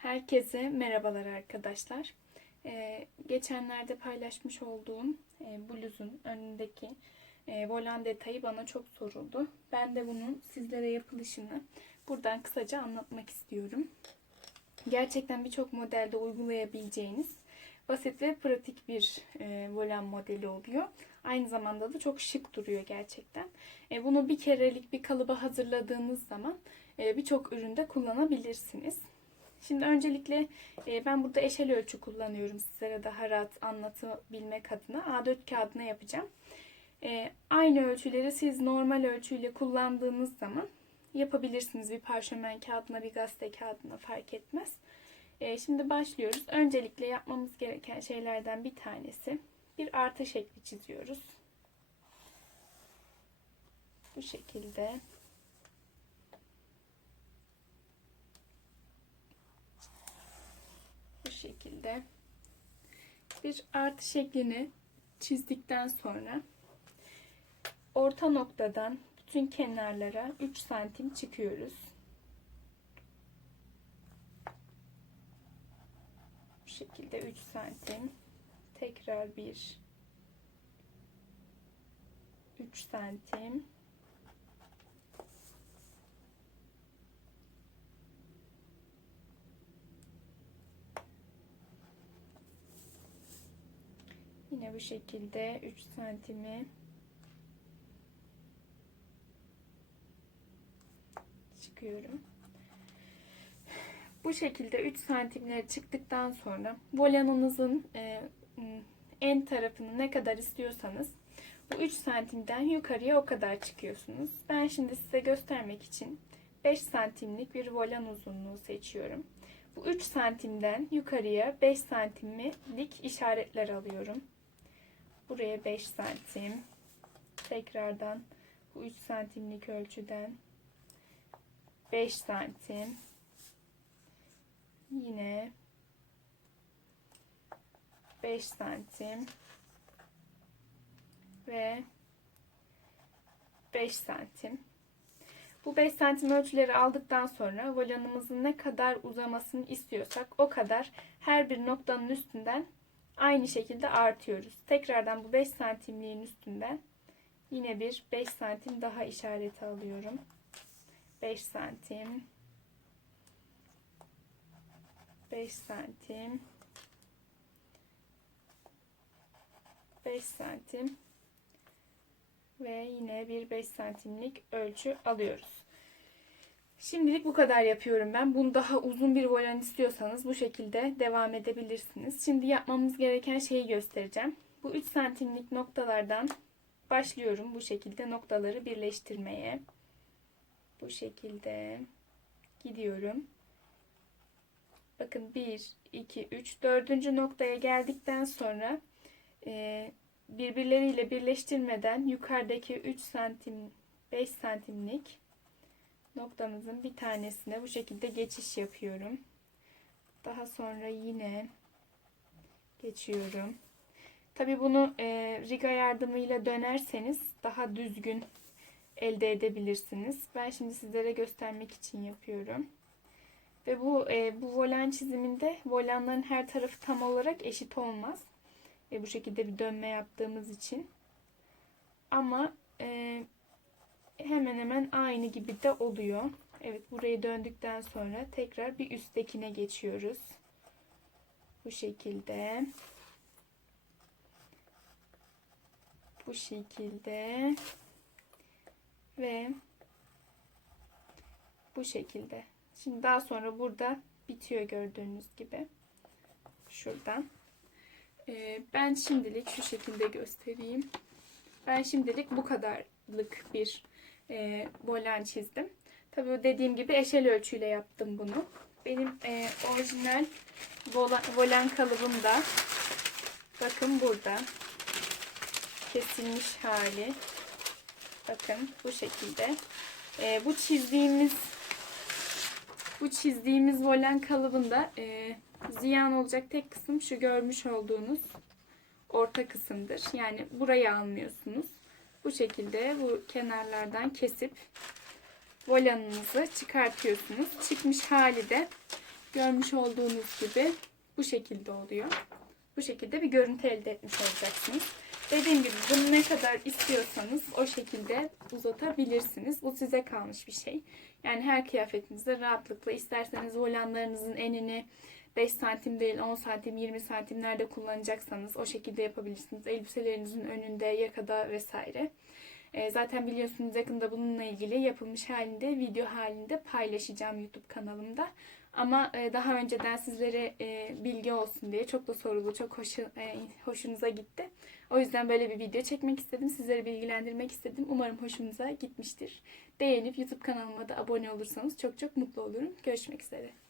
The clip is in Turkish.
Herkese merhabalar arkadaşlar. Ee, geçenlerde paylaşmış olduğum e, bluzun önündeki e, volan detayı bana çok soruldu. Ben de bunun sizlere yapılışını buradan kısaca anlatmak istiyorum. Gerçekten birçok modelde uygulayabileceğiniz basit ve pratik bir e, volan modeli oluyor. Aynı zamanda da çok şık duruyor gerçekten. E, bunu bir kerelik bir kalıba hazırladığınız zaman e, birçok üründe kullanabilirsiniz. Şimdi öncelikle e, ben burada eşel ölçü kullanıyorum sizlere daha rahat anlatabilmek adına. A4 kağıdına yapacağım. E, aynı ölçüleri siz normal ölçüyle kullandığınız zaman yapabilirsiniz. Bir parşömen kağıdına, bir gazete kağıdına fark etmez. E, şimdi başlıyoruz. Öncelikle yapmamız gereken şeylerden bir tanesi bir artı şekli çiziyoruz. Bu şekilde. Bu şekilde. Bir artı şeklini çizdikten sonra orta noktadan bütün kenarlara 3 santim çıkıyoruz. Bu şekilde 3 santim. Tekrar bir 3 santim. Yine bu şekilde 3 santimi çıkıyorum. Bu şekilde 3 santimleri çıktıktan sonra volanınızın e, en tarafını ne kadar istiyorsanız bu 3 santimden yukarıya o kadar çıkıyorsunuz. Ben şimdi size göstermek için 5 santimlik bir volan uzunluğu seçiyorum. Bu 3 santimden yukarıya 5 santimlik işaretler alıyorum. Buraya 5 santim. Tekrardan bu 3 santimlik ölçüden 5 santim. Yine 5 santim ve 5 santim. Bu 5 santim ölçüleri aldıktan sonra volanımızın ne kadar uzamasını istiyorsak o kadar her bir noktanın üstünden aynı şekilde artıyoruz. Tekrardan bu 5 santimliğin üstünden yine bir 5 santim daha işareti alıyorum. 5 santim 5 santim 5 santim ve yine bir 5 santimlik ölçü alıyoruz. Şimdilik bu kadar yapıyorum ben. Bunu daha uzun bir volan istiyorsanız bu şekilde devam edebilirsiniz. Şimdi yapmamız gereken şeyi göstereceğim. Bu 3 santimlik noktalardan başlıyorum bu şekilde noktaları birleştirmeye. Bu şekilde gidiyorum. Bakın 1, 2, 3, 4. noktaya geldikten sonra e, birbirleriyle birleştirmeden yukarıdaki 3 santim 5 santimlik noktamızın bir tanesine bu şekilde geçiş yapıyorum. Daha sonra yine geçiyorum. Tabi bunu e, riga yardımıyla dönerseniz daha düzgün elde edebilirsiniz. Ben şimdi sizlere göstermek için yapıyorum. Ve bu e, bu volan çiziminde volanların her tarafı tam olarak eşit olmaz. E, bu şekilde bir dönme yaptığımız için. Ama e, hemen hemen aynı gibi de oluyor. Evet burayı döndükten sonra tekrar bir üsttekine geçiyoruz. Bu şekilde. Bu şekilde. Ve bu şekilde. Şimdi daha sonra burada bitiyor gördüğünüz gibi. Şuradan. Ee, ben şimdilik şu şekilde göstereyim. Ben şimdilik bu kadarlık bir e, volan çizdim. Tabii dediğim gibi eşel ölçüyle yaptım bunu. Benim e, orijinal volan kalıbım da bakın burada kesilmiş hali. Bakın bu şekilde. E, bu çizdiğimiz bu çizdiğimiz volen kalıbında e, ziyan olacak tek kısım şu görmüş olduğunuz orta kısımdır. Yani burayı almıyorsunuz. Bu şekilde bu kenarlardan kesip volanınızı çıkartıyorsunuz. Çıkmış hali de Görmüş olduğunuz gibi bu şekilde oluyor. Bu şekilde bir görüntü elde etmiş olacaksınız. Dediğim gibi bunu ne kadar istiyorsanız o şekilde uzatabilirsiniz. Bu size kalmış bir şey. Yani her kıyafetinizde rahatlıkla isterseniz volanlarınızın enini 5 santim değil 10 santim 20 santim nerede kullanacaksanız o şekilde yapabilirsiniz. Elbiselerinizin önünde yakada vesaire. E, zaten biliyorsunuz yakında bununla ilgili yapılmış halinde video halinde paylaşacağım YouTube kanalımda. Ama e, daha önceden sizlere e, bilgi olsun diye çok da sorulu, çok hoşu, e, hoşunuza gitti. O yüzden böyle bir video çekmek istedim. Sizleri bilgilendirmek istedim. Umarım hoşunuza gitmiştir. Beğenip YouTube kanalıma da abone olursanız çok çok mutlu olurum. Görüşmek üzere.